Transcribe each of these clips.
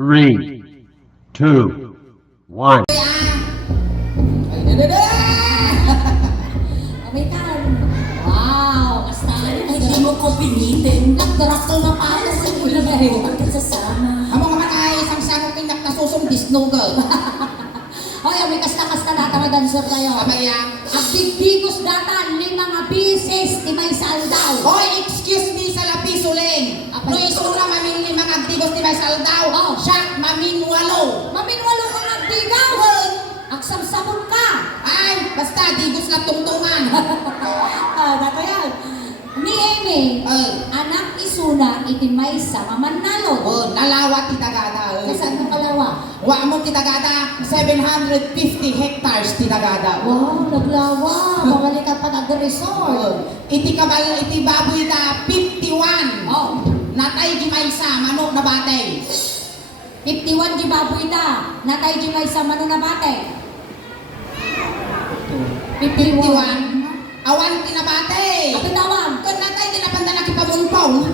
3, 2, 1. Kapitan! Wow! Kastaan! Hindi mo ko pinitin. Nagdarakol na paano sa ulo na rin. Bakit sasama? Amo nga man ay isang sanok kinak na susundis no girl. Hoy, may kasta-kasta data nga dancer kayo. Kamayang. Ang bigos data, may mga bisis, di may saldaw. Hoy, excuse me sa lapis uling. No isura mamin ni mga agdigos ni may saldaw. Oh. Siya mamin walo. Maminwalo ka nga digaw. Agsamsabon ka. Ay, basta digos na tungtungan. Dato yan. Ni Amy, anak isuna iti may sa mamanalo. Oh, nalawa ti Tagada. Kasaan ka kalawa? Wa mo ti Tagada, 750 hectares ti Tagada. Wow, naglawa. Mawali ka pa nag-resort. Iti kabal, iti baboy na 51. Oh, Natay di may sa manok na batay. 51 di baboy ta. Natay di may sa mano na bate. 51. Awan kinabate. Kapitawan. Kung natay kinapanda na kipamunpong.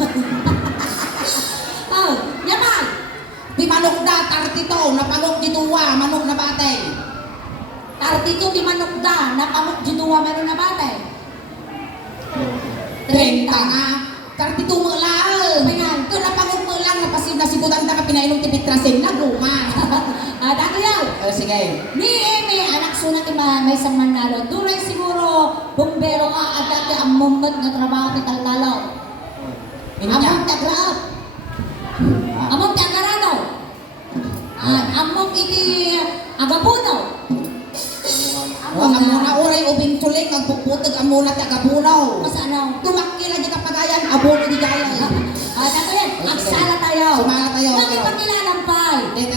Oh, yaman. Di manok da, tartito, napagok di tuwa, manok na batay. Tartito di manok da. Napamok di duwa mano na bate. 30 nga. Tartito mo lang. Pengan. Kung napagok mo lang, nasigudang ta ka pinainom ti Pitrasing, naguman. Dato yan. Sige. Ni Amy, anak sunat may isang manalo. Duray siguro, bumbero ka at dati ang mumot na trabaho ni Taltalo. Among tagraat. Among tagarano. Among iti agapuno. Ang amuna oray ubing tuling, nagpuputag amuna ti agabunaw. Mas ano? Tumakila di kapagayan, abono di gaya. Dato yan. Agsala tayo. Sumala tayo. Nagipagilalampay. Dito.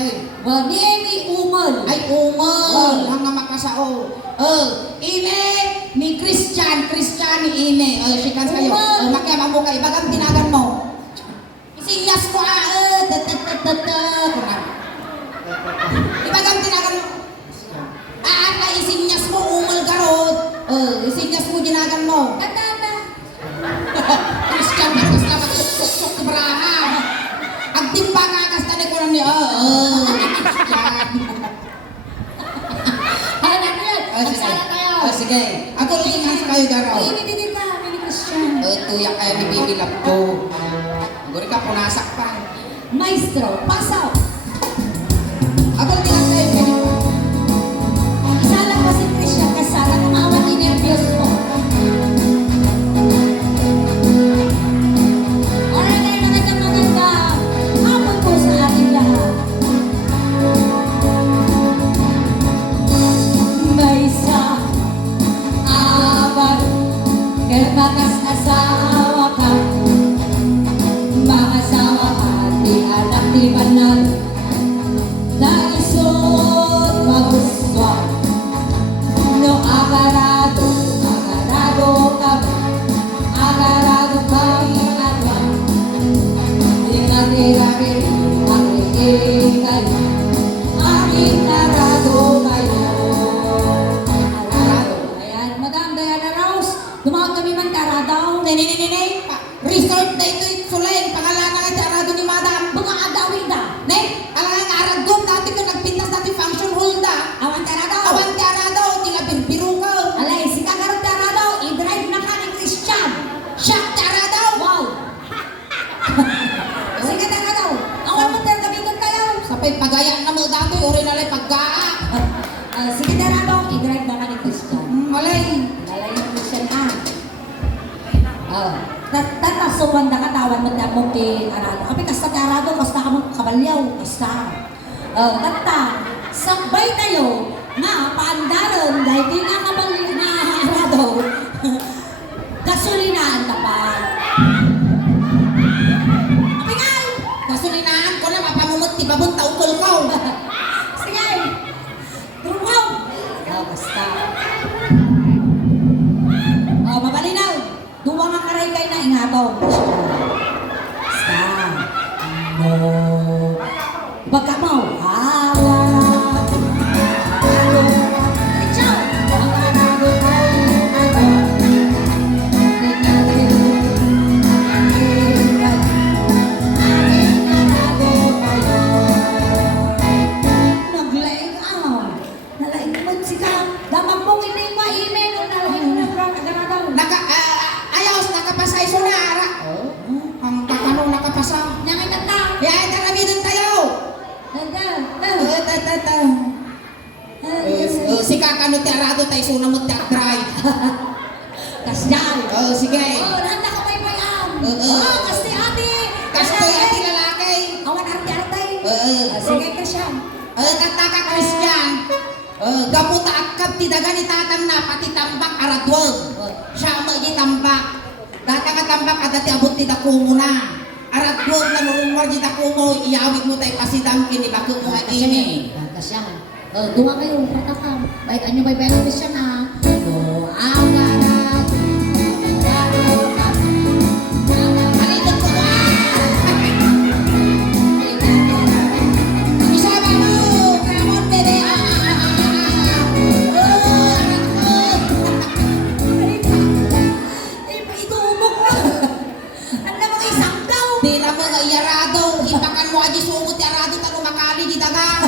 Ni Amy, umol. Ay umol, hanga makasao. Ine ni Christian ni Ine. Sikan kayo. Makiamang mo kayo, bagang tinagan mo. Isinyas ko Ibagang tinagan mo. Ka isinyas mo, umol garot. Isinyas mo, ginagan mo. Katata. Christian ka kas naman sok ti baraha. Agtimba ka kas tani ko lang ni Hanap yan. Agsala tayo. Sige. Ako rin nga kayo garaw. Hindi ka. Mini Christian. Tuyak kaya ni Bibi Lapto. Guri ka punasak pa. Maestro, pasaw. Ako rin nga kayo ganito. Sala pa si Christian kasala kung awat inervyos mo. Alright, ay maganda. Hapon po sa ating lahat. May isa, apat, kerbakas asawa ka. Mga asawa ka, di anak di banal. Naisot magustuhan. No agarado kami. Agarado kami atwan. Tingatira-rin ang ligay kayo. Aking narado kayo. Arado. Ayan, Madam Diana Rose. Tumawag kami man karadaw. Nene. Resort na ito sulay. Pangalan na nga arado ni Madam. Mga adawin da. Ne? Alang ang arado. Dati ko nagpintas dati function hall da. Awan karadaw. Awan ti arado. Tila birbiro ka. Alay, si kakarot karadaw. I-drive na ka ni Christian. Siya ti arado. Wow. Sige karadaw. Awan mo tayo kabigon kayo. Sapay pagaya na mo dati. Uri na lang paggaa. Sige karadaw. I-drive na ka ni Christian. Malay. Alay ni Christian Tatasukan na katawan mo mo kay arado. Kapag kasta kay arado, kasta ka mo kabalyaw. Kasta. Tata, sakbay tayo nga paandaron dahil di nga kabalyaw na arado. Gasulinaan ka pa. Kapingay! Gasolinahan ko na mapamumot ti babunta ukol ko. Sige! Turukaw! Basta. Mabalinaw. Duwa nga karay kay na ingatong. Basta. No. Baka mo. Hala. Ano? Ciao. isuna mo drive. Kasyan. Oh, sige. Oh, handa ka may bayam. Oo. Oh, kasi ate. Kasi ati lalaki. Awan arte-arte. Sige. Sige, Kasyan. Kataka Christian. Gaputa akab ti daga ni tatang na pati tambak aradwag. Siya mo di tambak. Data ka tambak ada ti abot ti dakumo na. Aradwag na rumor di dakumo iyawig mo tay pasidang kini bako mo nga ini. Kasyan. Tunga kayo, patakam. Baik, anyo may bayam Kasyan ha. Oh, agarat. Alito ko Isama mo! Ramon bebe! Itubok mo. Ano mga isang daw. Di na mo nga iyarado. Ipakan mo aji sumot yarado tano makali di daga.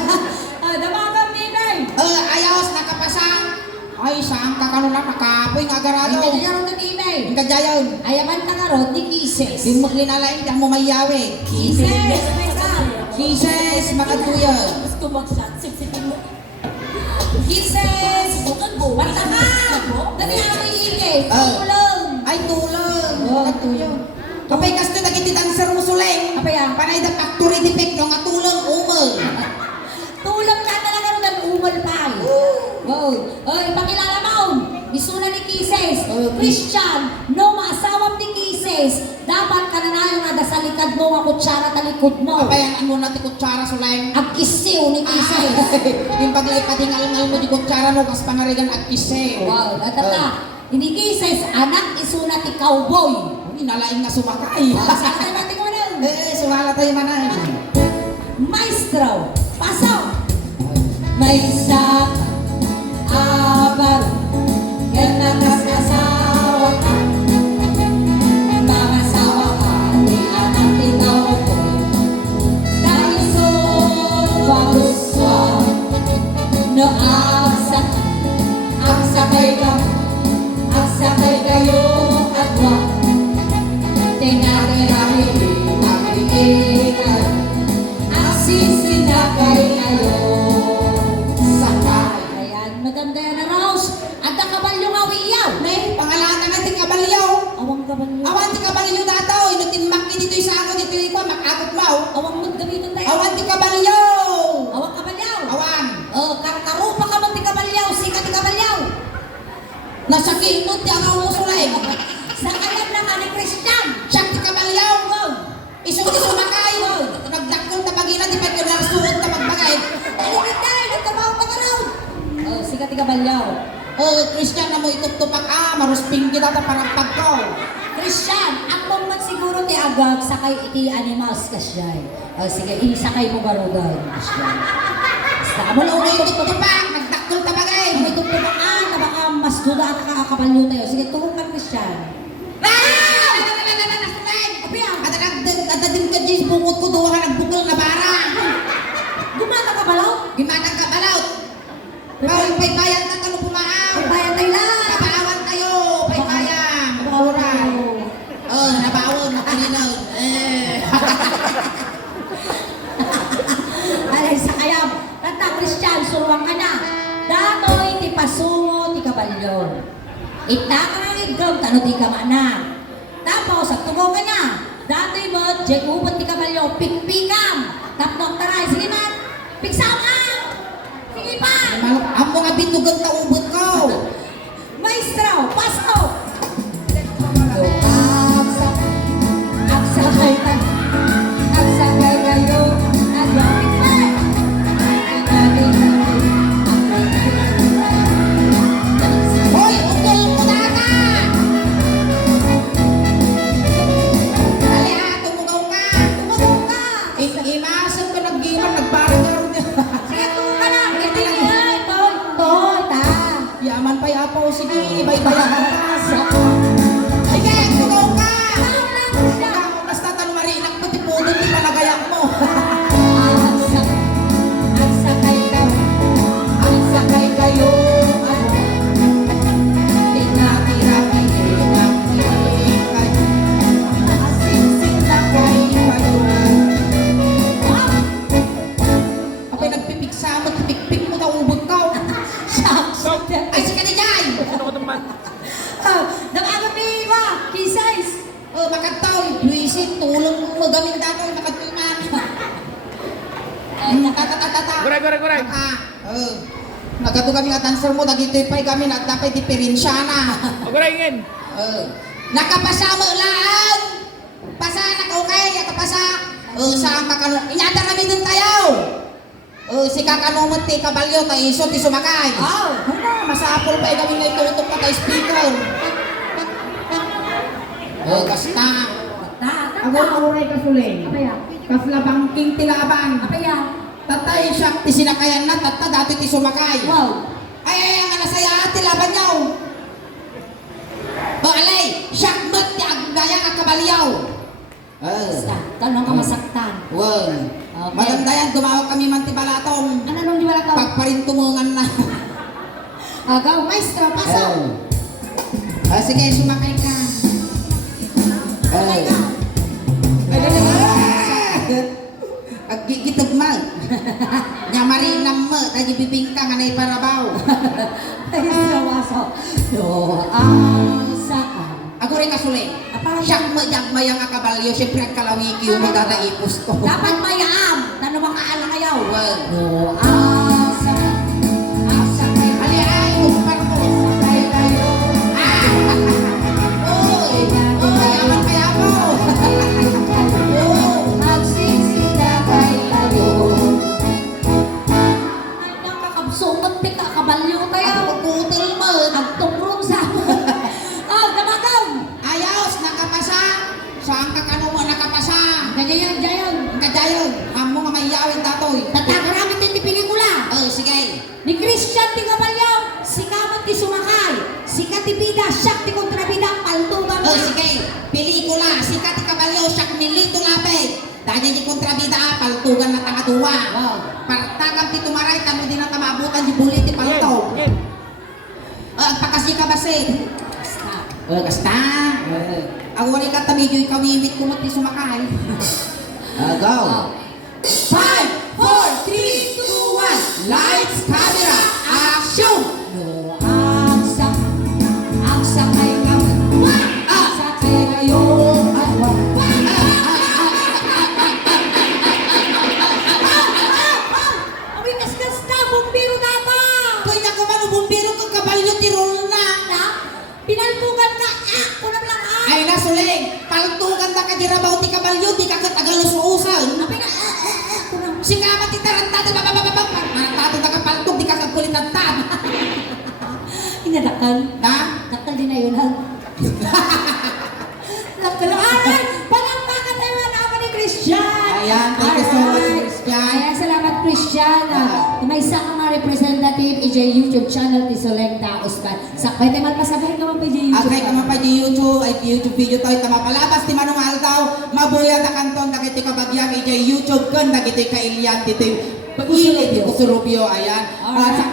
Damagan, Ninay. Ayos nakapasang. Ay, saan ka kano lang nakapoy nga Ay, agarado. nangyayaro na Ninay. Ang kadyayon. Ayaman ka nga ron, ni Kisses. Di mo linalain diyan mo mayawi. Kisses! May ka. Jesus, makatuyo. Gusto mag-shot, siksikin mo. Kisses! Basta ka! Dali nga may ingay. Tulong! Ay, tulong. Makatuyo. Kapay kasto nagiti dancer mo suleng. Apa yan? Panay da factory defect no nga tulong umol. Tulong ka talaga ron ng umal pa. Oh, ipakilala mo. Isuna ni Kisses. Christian, no maasawam ni Kisses. Dapat ka na na yung nada sa likad mo, ang kutsara talikod mo. Kapayan mo na ti kutsara suleng. Ang kisiw ni Kisses. Yung paglay patingal-ngal mo di kutsara no kas pangarigan at kise. Wow, atata. Hindi Kisses, anak isuna ti cowboy. Inalain nga sumakay. Saan na natin ko na? Sumala tayo manay. Maestro, pasok! May isa abar, yan nakasasawa ka. Makasawa ka, di anak ikaw ko. Dahil so, baguswa, no agsakay kayo atwa. Tinagirami, nag-iingat, agsisinakay kayo. Sakay. Ayan, maganda yan na Rose. At ang kabalyong awiyaw. May pangalatan natin kabalyaw. Awang kabalyo. Awan ti kabalyaw dato. Inutin maki dito isa ako dito iko makakot mo. Awang magdamitan tayo. Awan ti kabalyaw. Awang kabalyaw. Awan. Karkarupa ka man ti kabalyaw. Sika ti kabalyaw. Nasa kinot ti ang usulay. Sa kayan na ka ni Christian. Siya ti kabalyaw. Isuti sumakay. Nagdakol ta bagina di pa kinarsuot ta magbagay. Aligid tayo. Nagtabaw pa ka raw. Sika ti kabalyaw. Christian na mo ituptupak marusping kita ta parang pagkaw. Christian, ang mong siguro ti agag sakay iti animals kasyay. Sige, isakay mo barugan, Christian. Basta ka mo lang May ulit ituptupak, nagdakol ta bagay. may tuptumaan na baka mas duda at kakakabalyo tayo. Sige, tulong ka, Christian. Ada din ka Jis, bukod ko doon ka nagbukol na barang. Gumata ka balaw? Gimatang ka balot. Kau paybayan ka kanu pumaaw. Bayan tayo lang. Kabawan kayo, paybayan. Bawaran. Nabawon na kanina. Alay, sa kayam. Tata, Christian, suruang ka na. Datoy, ti pasungo, ti kabalyo. Ita ka nga igam, tano ti kamana. Tapos, at tugaw ka na. Datoy mo, jay ubot ti kabalyo, pikpikam. Tapnok taray, sige man. Piksama! Sige pa! Ang mga binugang taubot ko. Maestro, pasok! Agsakay kayo, nagwapit na! Hoy, ugol mo na ka! Dali tumugaw ka. Tumugaw ka! Imasan ko nag-giwan, nagbarang nga rin. Sige, tumo ka lang! Ito yan! Toy, ta! Yaman pa yapaw, sige, baybayan ka. Namaga piwa, kisais. Makataw, buwisit, tulong mo magamin dato, makatuman. Nakatatata. Guray. Nagato kami nga dancer mo, dagitoy pa'y kami na dapat diferensya na. Guray ngin. Nakapasa mo lang! Pasa, nakaukay, nakapasa. Saan kakano? Inyata kami dun tayo! Si kakanumot ti kabalyo, tayo iso, ti sumakay. Masapol pa'y kami na itutok pa tayo speaker. Kasta. Aguray kasuleng. Apaya. Kaslabangking tilaban. Apaya. Tatay siya, ti sinakayan na, tata dati ti sumakay. Wow. Ay, ang alasaya, ti laban niyaw. Alay, siyak mat, ti agdaya nga kabalyaw. Basta, tanong ka masaktan. Wow. Okay. Maganda yan, dumawag kami man ti balatong. Ano nung di wala ka? Pagparintumungan na. Agaw, maestro, pasok. Sige, sumakay ka. Sumakay ka. Agigitog mo. Nyamarinam mo, tayo bibingka nga na iparabaw. Maestro, pasok. Doang sakan. Ako rin kasuling. Apa? Siyak mo, yang mayang akabalyo, siyempre ang kalawiki yung magdadaipos ko. Dapat mayaam. Tanong ang kaala kayaw. Wow. Doang sakan. Asakay. Ali ay, uspar ko. Sakay kayo. Uy, aman kaya mo. Magsisinagay kayo. Ay, nakakabsungot ti kakabalyo tayo. Pagputol mo. Ang tumrong sa damagaw. Ayos, nakapasa. Saan ka kano mo nakapasa? Gajayan. Kadayon, amo nga mayawin datoy. Tatagaramit din ti pelikula. Sige. Ni Christian ti Gabalyaw, si Kamat ti Sumakay, si Katibida, siyak ti kontrabida, paltugan na. Sige. Pelikula, sikat ti kabalyo, siyak milito lapit. Dahil di kontrabida, paltugan na tangaduwa. Wow. Partagam ti tumaray, tano din na tamabutan di bulit ti palto. Agpakasi ka basit. Basta. Kasta. Ako wali ka tamidyo ikawimit kumot ti sumakay. Go. 5, 4, 3, 2, 1. Lights, camera, action! Ang sakay ka. Ang sakay kayo. Awi kaskas na, bumbiro na ba? Kaya na ko man, bumbiro kang kabalyo ti roll na. Pinaltugan ka, kunam lang Ay nasuling, paltugan na ka di rabaw ti kabalyo, di ka katagalos-usan. Apay na, kunam. Si kamat ti tarantado, bababababab. Matado na ka paltog, di ka kakulitan-tan. Inadakan. Na? Takal din na yun, ha? Nakalahanan! Palakpakan tayo naman ni Christian! Ayan, thank you so much, Alright. Christian. Ayan, salamat, Christian. May isa ka mga representative, EJ YouTube channel, ti Solengta Oscar. Pwede tayo magpasabihin ka man pa EJ YouTube. Agray ka man pa di YouTube, ay YouTube video to, itama palabas, ti manong altaw, mabuya na kanton, nakiti ka bagyang, ijay YouTube kan, nakiti ka ilyan, dito Pag-ilit, di Kusurubyo, ayan.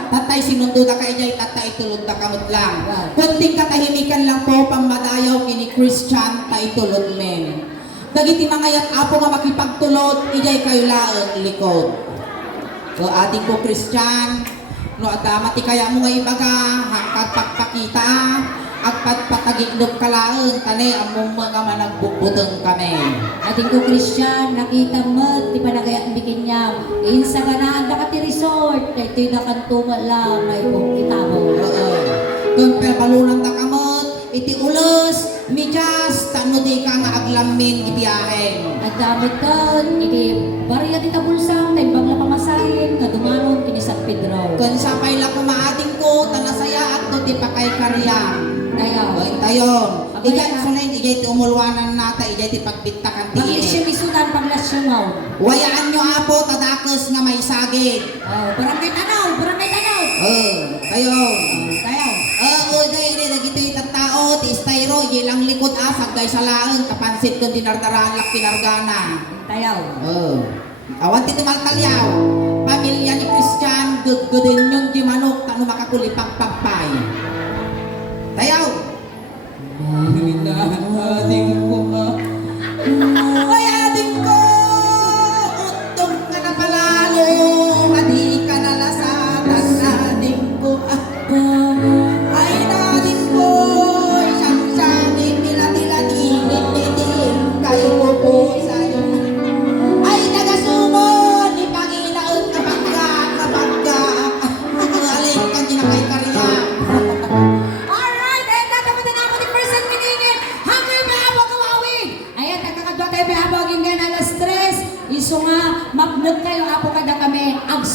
Tatay sinundo na ka ijay, tatay tulog na kamot lang. Kunting katahimikan lang po, pamadayaw, kini Christian, tay tulog men. Dagiti mga yat apo nga makipagtulot, ijay kayo laang likod. So ating ko Christian, no at mati kaya mo nga ibaga, hangkat pagpakita, agpat patagigdog kalaang, tani among mga managbubutong kami. Ating ko Christian, nakita mo, di pa nagayat bikin niya. Insa ka na, anda ka ti resort. Ito'y nakantuma lang, may kong kita mo. Kung perbalunan ta kamot, iti ulos, midyas, tano di ka nga aglamin ibiyahen. At damit doon, hindi bariya di tabulsang, tayo bangla pamasahin, kadumanon, kini San Pedro. Kung sapay lang kumaating ko, tanasaya at no di pa kay karyang. Tayo. Tayon. Abay Ijay na. sunay, ijay ti umulwanan nata, ijay ti pagbitakan ti Pag-isyon isudan, pag-lasyonaw. Wayaan nyo apo, tadakes nga may sagit. Barangay tanaw, barangay tanaw. Tayon. Tayo. Dahil nagito yung tao, ti styro, ilang likod asag, guys sa laang, kapansit kung dinardaraan lak pinargana. Tayo. Awan ti tumaltalyaw. Pamilya ni Christian, gudgudin yung di manok, tano makakulipang pagpay. Tayaw! Ating ko Ay, ating ko! Utong ka na palalo, adi ka na lasatan, ating ko Ay, natin ko,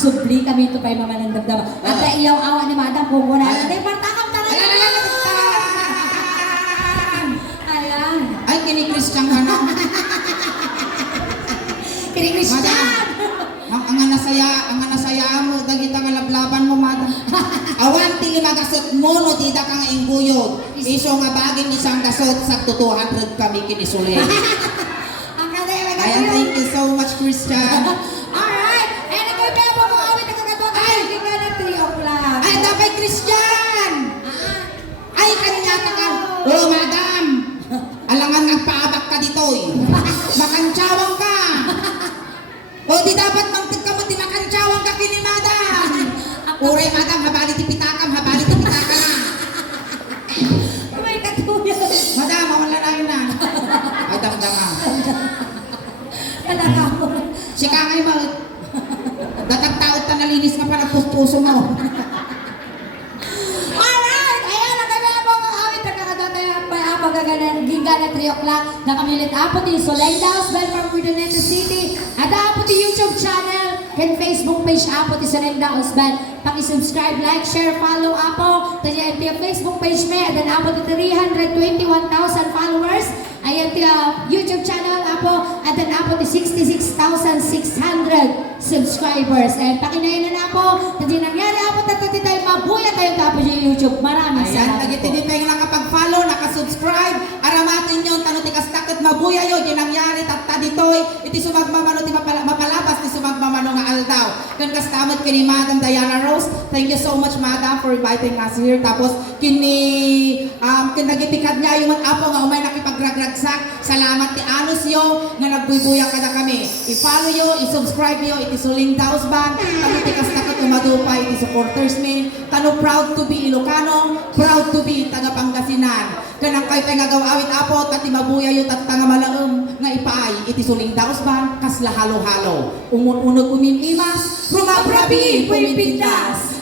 magsubli kami ito pa'y mamanandagdama. At iyaw awa ni Madam kung muna. Hindi, partakam talaga. Ayan. Ay, kini-Christian ka na. Kini-Christian. Ang nasaya mo, dagita nga lablaban mo, madam. Awan, tili magasot mo, no, tida ka nga inguyod. Iso nga baging isang gasot, sa 200 kami kinisuli. Ang kada yung Kaya thank you so much, Christian. Alright. And ako yung mga awit na kagagawa. Ay, hindi ka na 3 o'clock. Ay, dapat Christian! Ay, kanya ka. Oh, madam! Alangan nagpaabak ka ditoy. Makantsawang ka. O, di dapat mangtig ka mo, di makantsawang ka kini, madam. Uray, madam, habali ti pitakam na. May katuya. Madam, mawala na yun na. Ay, damdama. Talaga mo. Si Kangay mo, datagtaot ka nalinis ka para puso mo. Alright! Ayan, ang kami ang mga awit na kakadotay at may apagaganan giga na 3 o'clock na kami ulit apo di Solendaus, Ben from Urdaneta City at apo di YouTube channel and Facebook page apo di Solendaus, Ben. Paki-subscribe, like, share, follow apo to yung Facebook page me at then apo di 321,000 followers. Ayan ti YouTube channel apo at then apo di 66,600 subscribers. And pakinayin na po, tadi nangyari apo tatati tayo mabuya tayo tapos yung YouTube. Maraming Ayan, salamat tagitidin tayo nakapag-follow, nakasubscribe, aramatin yun, tanuti kastakot, mabuya yun, yung nangyari, tataditoy, iti sumagmamano, ti mapalabas, ti sumagmamano nga aldaw. Kan kastamot kini Madam Diana Rose, thank you so much, Madam, for inviting us here. Tapos, kinagipikad niya yung apo nga umay nakipagragragsak. Salamat ti Anos yo, nga nagbubuya ka na kami. I-follow yo, i-subscribe yo, iti Solendaus Band, tanuti kastakot, umadupay, iti supporters me, tano proud to be Ilocano, proud to be taga Pangasinan. Kanang kayo tayo ngagawawit apo, tati mabuya yung tatanga malaom, nga ipaay, iti Solendaus Band, kasla halo-halo. Umun-unog umimimas, rumabrabi, pumipindas.